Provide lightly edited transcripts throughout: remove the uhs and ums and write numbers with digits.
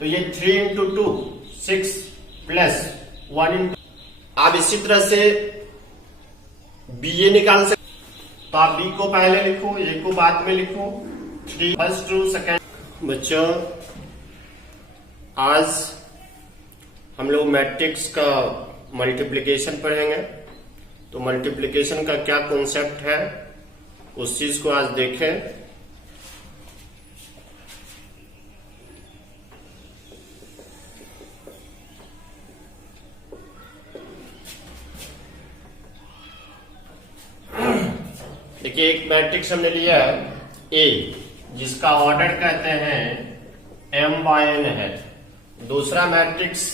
तो ये 3 into 2 6 plus 1 into. आप इसी तरह से बी ए निकाल सकते, तो आप बी को पहले लिखो, ए को बाद में लिखो। 3 फर्स्ट रो सेकेंड। बच्चों आज हम लोग मैट्रिक्स का मल्टीप्लिकेशन पढ़ेंगे। तो मल्टीप्लिकेशन का क्या कॉन्सेप्ट है उस चीज को आज देखें। देखिए एक मैट्रिक्स हमने लिया ए, जिसका ऑर्डर कहते हैं m बाय n है। दूसरा मैट्रिक्स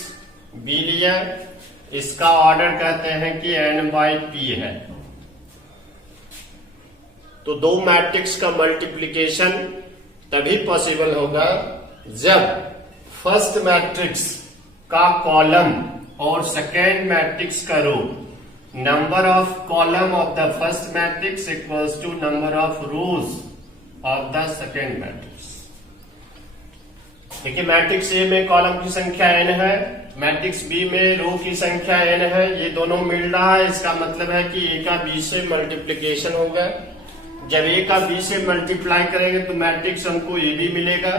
बी लिया, इसका ऑर्डर कहते हैं कि n बाय p है। तो दो मैट्रिक्स का मल्टीप्लिकेशन तभी पॉसिबल होगा जब फर्स्ट मैट्रिक्स का कॉलम और सेकेंड मैट्रिक्स का रो, number of column of the first matrix equals to number of rows of the second matrix। देखिए मैट्रिक्स ए में कॉलम की संख्या n है, मैट्रिक्स बी में रो की संख्या n है। ये दोनों मिल रहा है, इसका मतलब है कि ए का बी से मल्टीप्लिकेशन होगा। जब ए का बी से मल्टीप्लाई करेंगे तो मैट्रिक्स हमको ए बी मिलेगा,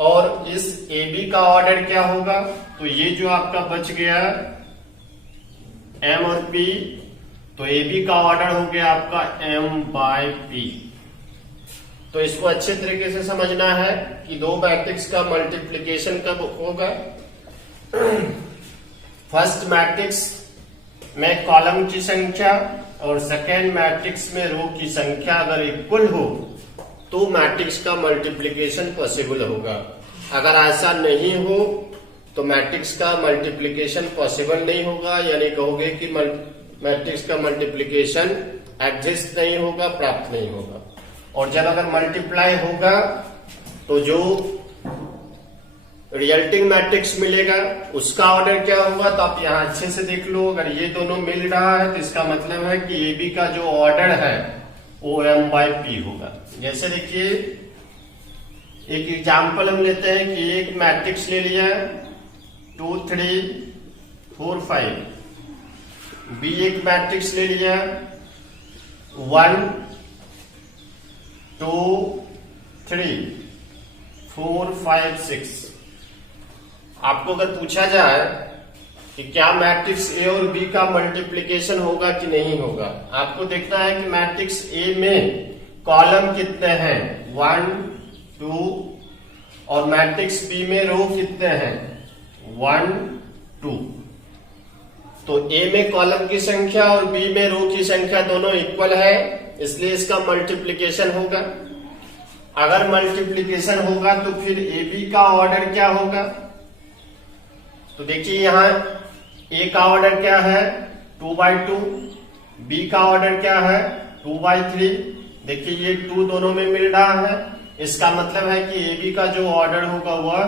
और इस ए बी का ऑर्डर क्या होगा, तो ये जो आपका बच गया m और p, तो ए बी का ऑर्डर हो गया आपका m बाय p। तो इसको अच्छे तरीके से समझना है कि दो मैट्रिक्स का मल्टीप्लिकेशन कब होगा। फर्स्ट मैट्रिक्स में कॉलम की संख्या और सेकेंड मैट्रिक्स में रो की संख्या अगर इक्वल हो तो मैट्रिक्स का मल्टीप्लिकेशन पॉसिबल होगा। अगर ऐसा नहीं हो तो मैट्रिक्स का मल्टीप्लिकेशन पॉसिबल नहीं होगा, यानी कहोगे कि मैट्रिक्स का मल्टीप्लिकेशन एग्जिस्ट नहीं होगा, प्राप्त नहीं होगा। और जब अगर मल्टीप्लाई होगा तो जो रिजल्टिंग मैट्रिक्स मिलेगा उसका ऑर्डर क्या होगा, तो आप यहां अच्छे से देख लो। अगर ये दोनों मिल रहा है तो इसका मतलब है कि ए बी का जो ऑर्डर है वो m बाय p होगा। जैसे देखिए एक एग्जाम्पल हम लेते हैं कि एक मैट्रिक्स ले लिया 2 3 4 5, बी एक मैट्रिक्स ले लिया 1 2 3 4 5 6। आपको अगर पूछा जाए कि क्या मैट्रिक्स ए और बी का मल्टीप्लिकेशन होगा कि नहीं होगा, आपको देखना है कि मैट्रिक्स ए में कॉलम कितने हैं 1 2, और मैट्रिक्स बी में रो कितने हैं 1 2। तो ए में कॉलम की संख्या और बी में रो की संख्या दोनों इक्वल है, इसलिए इसका मल्टीप्लिकेशन होगा। अगर मल्टीप्लिकेशन होगा तो फिर ए बी का ऑर्डर क्या होगा, तो देखिए यहां ए का ऑर्डर क्या है 2 बाय 2, बी का ऑर्डर क्या है 2 बाय 3। देखिए ये 2 दोनों में मिल रहा है, इसका मतलब है कि ए बी का जो ऑर्डर होगा वह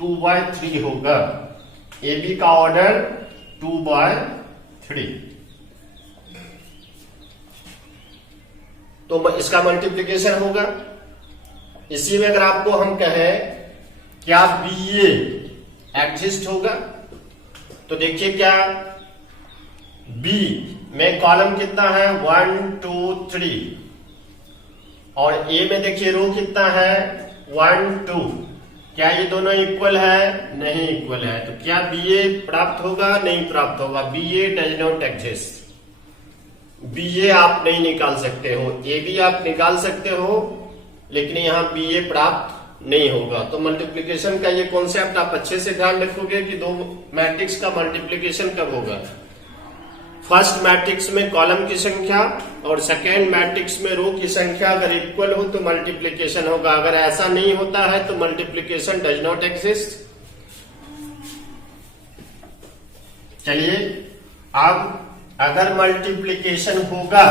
2 बाय 3 होगा। ए बी का ऑर्डर 2 बाय 3, तो इसका मल्टीप्लिकेशन होगा। इसी में अगर आपको हम कहें क्या बी ए एग्जिस्ट होगा, तो देखिए क्या बी में कॉलम कितना है 1 2 3, और ए में देखिए रो कितना है 1 2। क्या ये दोनों इक्वल है, नहीं इक्वल है, तो क्या बी ए प्राप्त होगा, नहीं प्राप्त होगा। B A does not exist, B A आप नहीं निकाल सकते हो। ए बी आप निकाल सकते हो लेकिन यहां बी ए प्राप्त नहीं होगा। तो मल्टीप्लिकेशन का ये कॉन्सेप्ट आप अच्छे से ध्यान रखोगे कि दो मैट्रिक्स का मल्टीप्लिकेशन कब होगा, फर्स्ट मैट्रिक्स में कॉलम की संख्या और सेकेंड मैट्रिक्स में रो की संख्या अगर इक्वल हो तो मल्टीप्लिकेशन होगा। अगर ऐसा नहीं होता है तो मल्टीप्लिकेशन डज नॉट एग्जिस्ट। चलिए अब अगर मल्टीप्लिकेशन होगा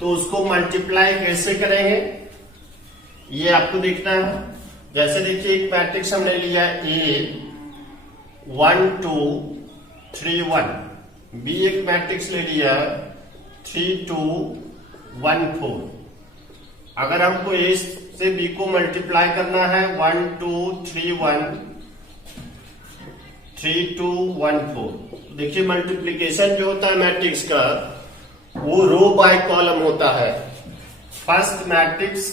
तो उसको मल्टीप्लाई कैसे करेंगे ये आपको देखना है। जैसे देखिए एक मैट्रिक्स हमने लिया ए 1 2 3 1, बी एक मैट्रिक्स ले लिया 3 2 1 4। अगर हमको ए से बी को मल्टीप्लाई करना है 1 2 3 1 3 2 1 4। देखिए मल्टीप्लीकेशन जो होता है मैट्रिक्स का वो रो बाय कॉलम होता है। फर्स्ट मैट्रिक्स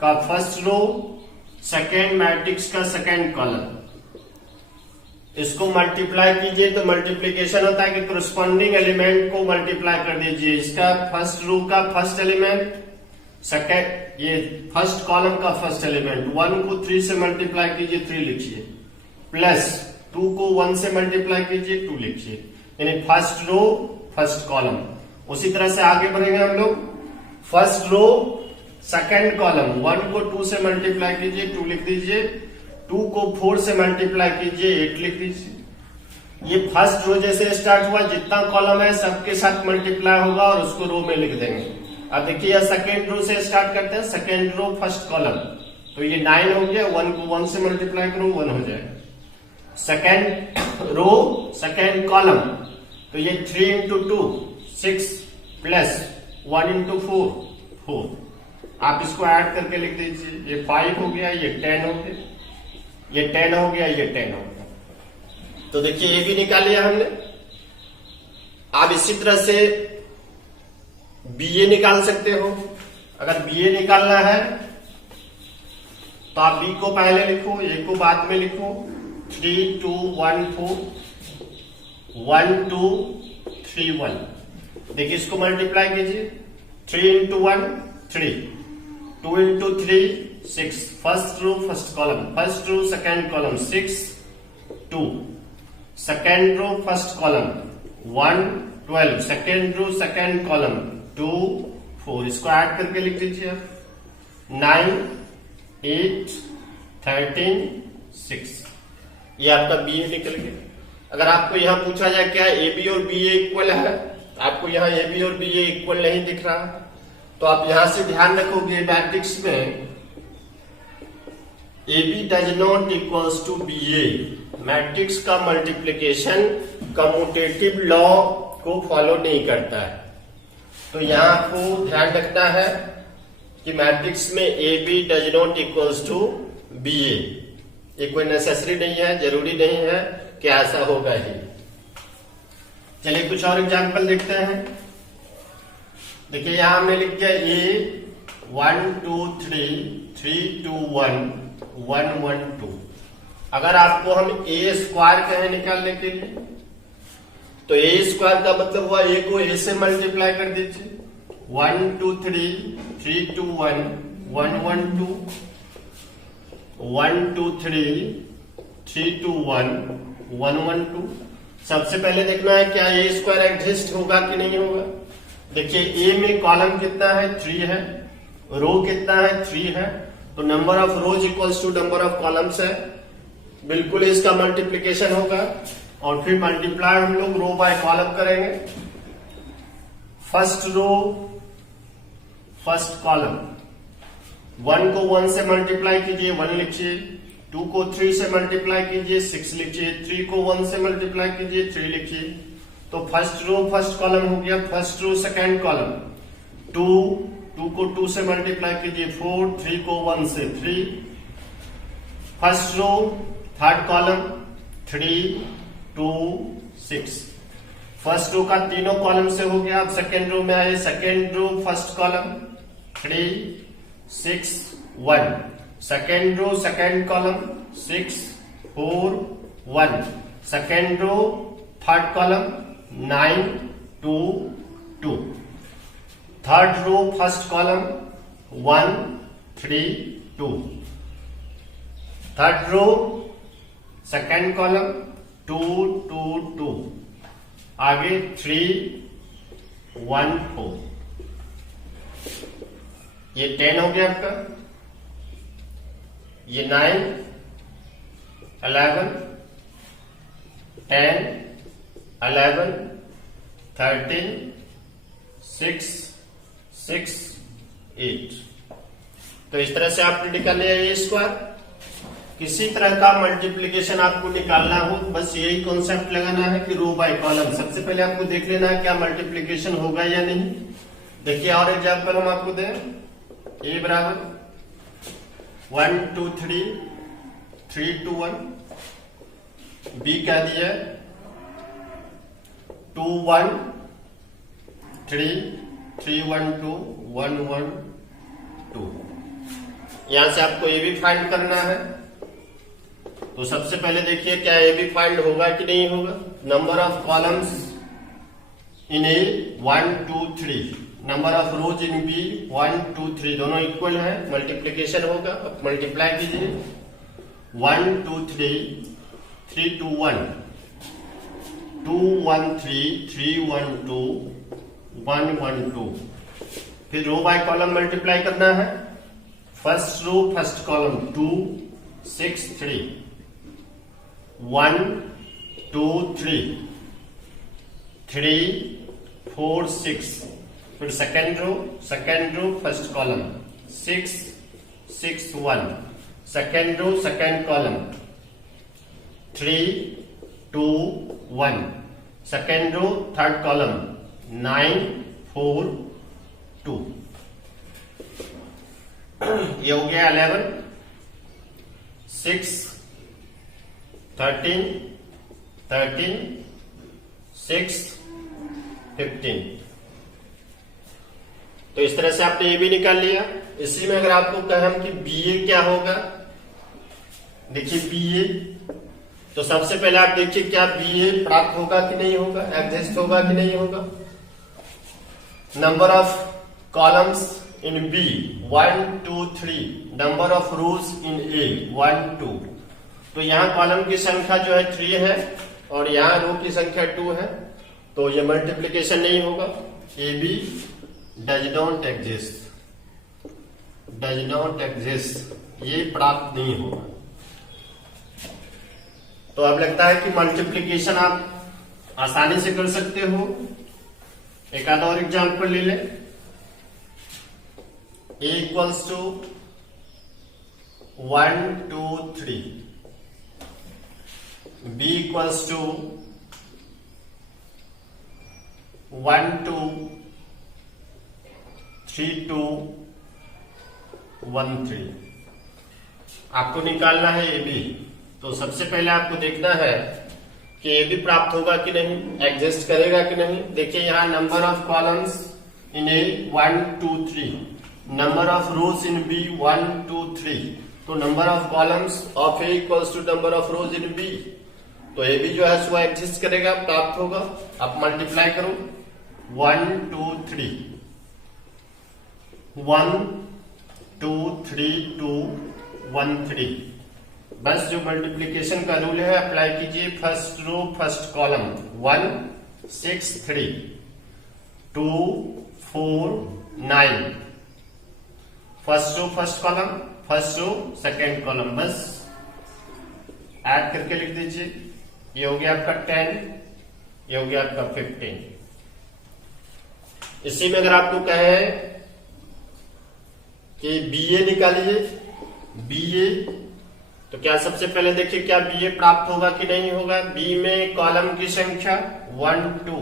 का फर्स्ट रो, सेकेंड मैट्रिक्स का सेकेंड कॉलम, इसको मल्टीप्लाई कीजिए तो मल्टीप्लीकेशन होता है कि कोरस्पॉन्डिंग एलिमेंट को मल्टीप्लाई कर दीजिए। इसका फर्स्ट रो का फर्स्ट एलिमेंट, सेकेंड ये फर्स्ट कॉलम का फर्स्ट एलिमेंट, 1 को 3 से मल्टीप्लाई कीजिए 3 लिखिए, प्लस 2 को 1 से मल्टीप्लाई कीजिए 2 लिखिए, यानी फर्स्ट रो फर्स्ट कॉलम। उसी तरह से आगे बढ़ेंगे हम लोग, फर्स्ट रो सेकेंड कॉलम, 1 को 2 से मल्टीप्लाई कीजिए 2 लिख दीजिए, 2 को 4 से मल्टीप्लाई कीजिए 8 लिख दीजिए। ये फर्स्ट रो जैसे स्टार्ट हुआ, जितना कॉलम है सबके साथ मल्टीप्लाई होगा और उसको रो में लिख देंगे। अब देखिए यह सेकेंड रो से स्टार्ट करते हैं, सेकेंड रो फर्स्ट कॉलम, तो ये 9 हो गया, 1 को 1 से मल्टीप्लाई करो 1 हो जाएगा। सेकेंड रो सेकेंड कॉलम, तो ये 3 इंटू 2 6 प्लस 1 इंटू 4 4। आप इसको ऐड करके लिख दीजिए, ये 5 हो गया, ये 10 हो गया, ये 10 हो गया, ये 10 हो गया। तो देखिए ये भी निकाल लिया हमने। आप इसी तरह से बीए निकाल सकते हो। अगर बीए निकालना है तो आप बी को पहले लिखो, ए को बाद में लिखो। 3 2 1 4 1 2 3 1। देखिए इसको मल्टीप्लाई कीजिए, 3 into 1 3, 2 into 3 6, first row first column, first row second column 6 2, second row first column 1 12, second row second column 2 4। इसको ऐड करके लिख दीजिए 9 8 13 6। ये आपका बी निकल गया। अगर आपको यहां पूछा जाए क्या ए बी और बी ए इक्वल है, आपको यहाँ ए बी और बी ए इक्वल नहीं दिख रहा, तो आप यहां से ध्यान रखोगे मैट्रिक्स में A B does not equals to B A. Matrix का मल्टीप्लीकेशन कम्यूटेटिव लॉ को फॉलो नहीं करता है। तो यहां आपको ध्यान रखना है कि मैट्रिक्स में A B does not equals to B A. ये कोई नेसेसरी नहीं है, जरूरी नहीं है कि ऐसा होगा ही। चलिए कुछ और एग्जाम्पल देखते हैं। देखिए यहां हमने लिख दिया ए 1 2 3 3 2 1 1 1 2। अगर आपको हम ए स्क्वायर कहें निकालने के लिए, तो ए स्क्वायर का मतलब हुआ ए को ए से मल्टीप्लाई कर दीजिए। 1 2 3 3 2 1 1 1 2 1 2 3 3 2 1 1 1 2। सबसे पहले देखना है क्या ए स्क्वायर एग्जिस्ट होगा कि नहीं होगा। देखिए ए में कॉलम कितना है 3 है, रो कितना है 3 है, तो number of rows equals to number of columns है, बिल्कुल इसका मल्टीप्लीकेशन होगा। और फिर मल्टीप्लाई हम लोग रो बाय कॉलम करेंगे। फर्स्ट रो फर्स्ट कॉलम, 1 को 1 से मल्टीप्लाई कीजिए 1 लिखिए, 2 को 3 से मल्टीप्लाई कीजिए 6 लिखिए, 3 को 1 से मल्टीप्लाई कीजिए 3 लिखिए। तो फर्स्ट रो फर्स्ट कॉलम हो गया, फर्स्ट रो सेकेंड कॉलम। 2 को 2 से मल्टीप्लाई कीजिए 4, 3 को 1 से 3। First row third column 3 2 6। First row का तीनों कॉलम से हो गया। अब सेकेंड रो में आए, second row first column 3 6 1, second row second column 6 4 1, second row third column 9 2 2, third row first column 1 3 2, third row second column 2 2 2, आगे 3 1 4। ये 10 हो गया आपका, ये 9 11 10 11 13 6 6 8। तो इस तरह से आपने निकाल लिया ए स्क्वायर। किसी तरह का मल्टीप्लीकेशन आपको निकालना हो, बस यही कॉन्सेप्ट लगाना है कि रो बाय कॉलम। सबसे पहले आपको देख लेना है क्या मल्टीप्लीकेशन होगा या नहीं। देखिए और एग्जाम्पल हम आपको दें, ए बराबर 1 2 3 3 2 1, बी क्या दिया 2 1 3 3 1 2 1 1 2। यहां से आपको ए भी फाइंड करना है। तो सबसे पहले देखिए क्या ए भी फाइंड होगा कि नहीं होगा। Number of columns in A 1 2 3, number of rows in B 1 2 3, दोनों इक्वल है, मल्टीप्लीकेशन होगा। अब मल्टीप्लाई कीजिए 1 2 3 3 2 1 2 1 3 3 1 2 1 1 2। फिर रो बाय कॉलम मल्टीप्लाई करना है। First row first column 2 6 3 1 2 3 3 4 6। फिर second row first column 6 6 1, second row second column 3 2 1, second row third column 9 4 2। ये हो गया 11 6 13 13 6 15। तो इस तरह से आपने ये भी निकाल लिया। इसी में अगर आपको कहें कि बीए क्या होगा, देखिए बीए, तो सबसे पहले आप देखिए क्या बीए प्राप्त होगा कि नहीं होगा, एग्जिस्ट होगा कि नहीं होगा। Number of columns in B 1 2 3, number of rows in A 1 2। तो यहां कॉलम की संख्या जो है 3 है और यहां रो की संख्या 2 है, तो ये मल्टीप्लीकेशन नहीं होगा। A B does not exist, ये प्राप्त नहीं होगा। तो अब लगता है कि मल्टीप्लीकेशन आप आसानी से कर सकते हो। एक आधा और एग्जाम्पल ले लें। A equals to 1 2 3, B equals to 1 2 3 2 1 3। आपको निकालना है ए बी। तो सबसे पहले आपको देखना है कि ए बी प्राप्त होगा कि नहीं, एग्जिस्ट करेगा कि नहीं। देखिए यहां number of columns in A 1 2 3, number of rows in B 1 2 3। तो number of columns of A equals to number of rows in B. तो ए बी जो है सो एग्जिस्ट करेगा, प्राप्त होगा। आप मल्टीप्लाई करो 1 2 3 1 2 3 2 1 3। बस जो मल्टीप्लीकेशन का रूल है अप्लाई कीजिए। First row first column 1 6 3 2 4 9, first row first column first row second column, बस ऐड करके लिख दीजिए। ये हो गया आपका 10, ये हो गया आपका 15। इसी में अगर आपको कहे कि बीए निकालिए, बीए, तो क्या सबसे पहले देखिए क्या बीए प्राप्त होगा कि नहीं होगा। बी में कॉलम की संख्या 1 2,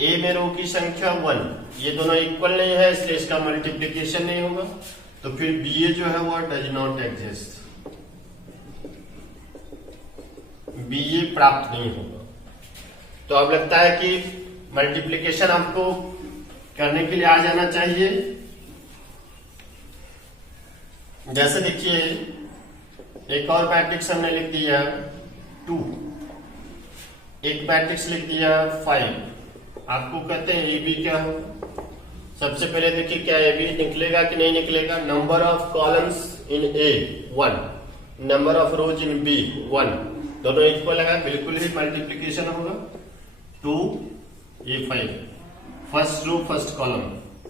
ए में रो की संख्या 1, ये दोनों इक्वल नहीं है इसलिए इसका मल्टीप्लीकेशन नहीं होगा। तो फिर बीए जो है वो डज नॉट एग्जिस्ट, बीए प्राप्त नहीं होगा। तो अब लगता है कि मल्टीप्लीकेशन आपको करने के लिए आ जाना चाहिए। जैसे देखिए एक और मैट्रिक्स हमने लिख दिया 2, एक मैट्रिक्स लिख दिया 5। आपको कहते हैं ए बी क्या होगा। सबसे पहले देखिए क्या ए बी निकलेगा कि नहीं निकलेगा। Number of columns in A 1, number of rows in B 1, दोनों इक्वल है, बिल्कुल ही मल्टीप्लीकेशन होगा। 2 ये 5, फर्स्ट रो फर्स्ट कॉलम,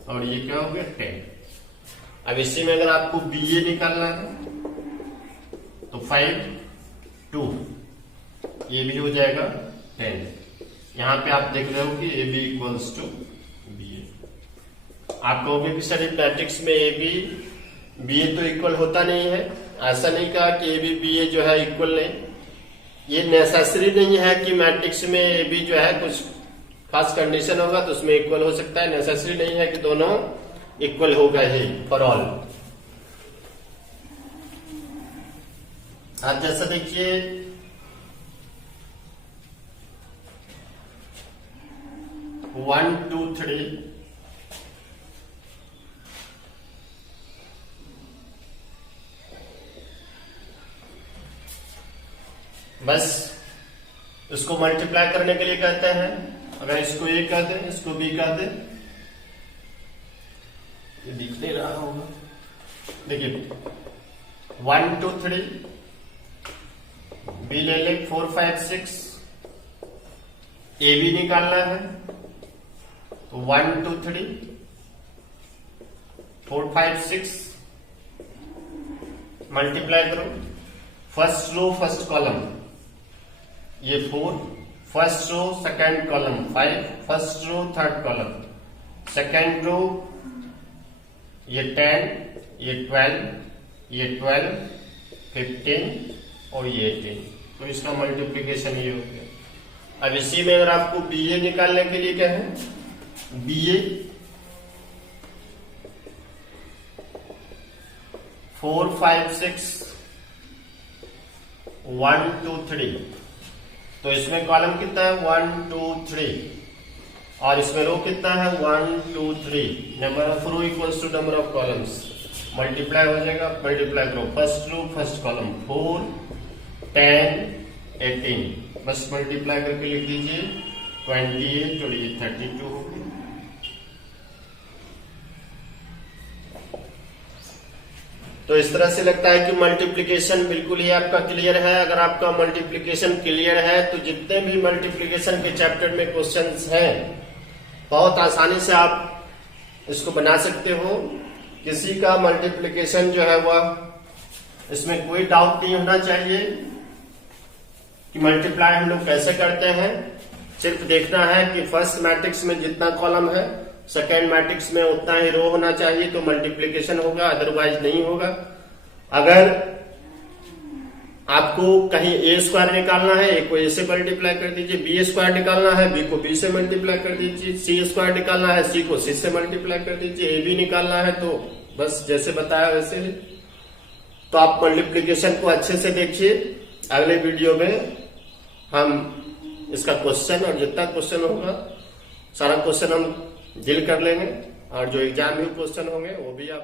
और ये क्या हो गया 10। अब इसी में अगर आपको बीए निकालना है तो 5 2, ये भी हो जाएगा 10। यहां पे आप देख रहे हो कि A B equals to B A. आप कहोगे कि सर मैट्रिक्स में ए बी बी ए तो इक्वल होता नहीं है। ऐसा नहीं कहा कि ए बी बी ए जो है इक्वल नहीं, ये नेसेसरी नहीं है कि मैट्रिक्स में ए बी जो है कुछ खास कंडीशन होगा तो उसमें इक्वल हो सकता है। नेसेसरी नहीं है कि दोनों इक्वल होगा ही फॉर ऑल। आप जैसा देखिए 1 2 3 बस इसको मल्टीप्लाई करने के लिए कहते हैं। अगर इसको ए कर दें, इसको बी कर दें, ये दिख नहीं रहा होगा, देखिए 1 2 3 बी ले ले 4 5 6, ए बी निकालना है तो 1 2 3 4 5 6 मल्टीप्लाई करो। फर्स्ट रो फर्स्ट कॉलम ये 4, first row second column 5, first row third column, second row ये 10, ये 12, ये 12, 15 और ये 18, तो इसका मल्टीप्लीकेशन ये हो गया। अब इसी में अगर आपको बीए निकालने के लिए कहें, बीए 4 5 6 1 2 3, तो इसमें कॉलम कितना है 1 2 3 और इसमें रो कितना है 1 2 3। Number of row equals to number of columns, multiply हो जाएगा, मल्टीप्लाई करो फर्स्ट रो फर्स्ट कॉलम 4 10 18, बस मल्टीप्लाई करके लिख दीजिए 28 और ये 32 हो गया। तो इस तरह से लगता है कि मल्टीप्लिकेशन बिल्कुल ही आपका क्लियर है। अगर आपका मल्टीप्लिकेशन क्लियर है तो जितने भी मल्टीप्लिकेशन के चैप्टर में क्वेश्चंस हैं बहुत आसानी से आप इसको बना सकते हो। किसी का मल्टीप्लिकेशन जो है वह इसमें कोई डाउट नहीं होना चाहिए कि मल्टीप्लाई हम लोग कैसे करते हैं। सिर्फ देखना है कि फर्स्ट मैट्रिक्स में जितना कॉलम है सेकेंड मैट्रिक्स में उतना ही रो होना चाहिए तो मल्टीप्लिकेशन होगा, अदरवाइज नहीं होगा। अगर आपको कहीं ए स्क्वायर निकालना है, ए को ए से मल्टीप्लाई कर दीजिए, बी स्क्वायर निकालना है बी को बी से मल्टीप्लाई कर दीजिए, सी स्क्वायर निकालना है सी को सी से मल्टीप्लाई कर दीजिए, ए बी निकालना है तो बस जैसे बताया वैसे ही। तो आप मल्टीप्लिकेशन को अच्छे से देखिए। अगले वीडियो में हम इसका क्वेश्चन और जितना क्वेश्चन होगा सारा क्वेश्चन हम डील कर लेंगे और जो एग्जाम में क्वेश्चन होंगे वो भी आप